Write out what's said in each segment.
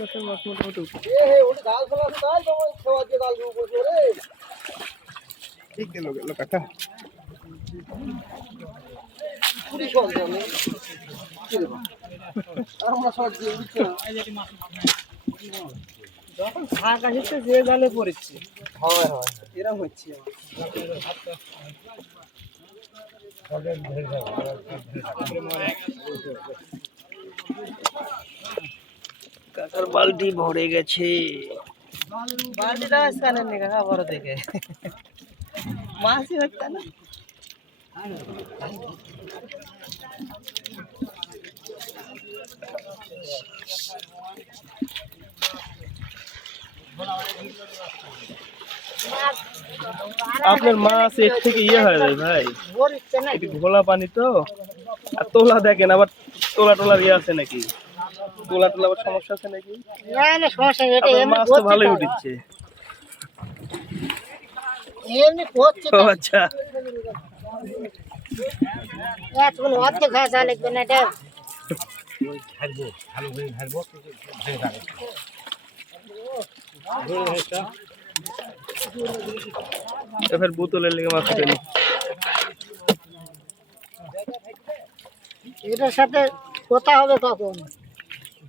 ওটা ডাল ফেলা আছে ডাল বাবা খাওয়া দিয়ে ডাল দিব রে ঠিক গেল গেল কাটা পুরি ছল দে আমি আর আমার সব দিয়ে দিচ্ছি আই যদি মাছ जो खा गए আর বালতি ভরে গেছে বালতিটা আসলে নাকি খবর দেখে মাছি হচ্ছে না আরে আপনার মাছে থেকে ইয়ে হয়ে যায় ভাই ভরিচ্ছে না একটু ভোলা পানি তো আর তোলা দেখেন আবার তোলা টলা আর আছে নাকি তোলা সমস্যা আছে নাকি না না সমস্যা নেই এটা মাছ ভালোই এটার সাথে কথা হবে কখন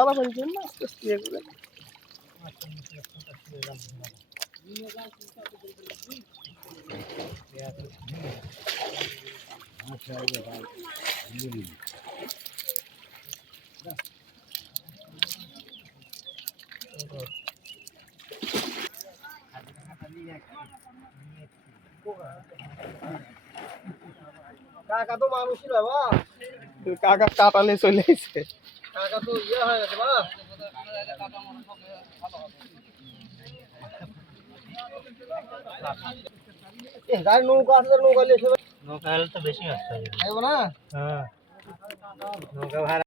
অবশ্যই জুমাস তোস্থিয়ে গলে মাছি নিছে কত করে লাগা দিছে নিয়া গেল কিছু করে দিছি ব্যাস মাছে আইয়া ভাই নিলি এইগো খানি খানি দি রাখ নিয়াছি কোরা কাকা তো মানুষই বাবা কাকা কাটালে চলে আসে নৌকা হলে তো বেশি আসতে নৌকা ভাড়া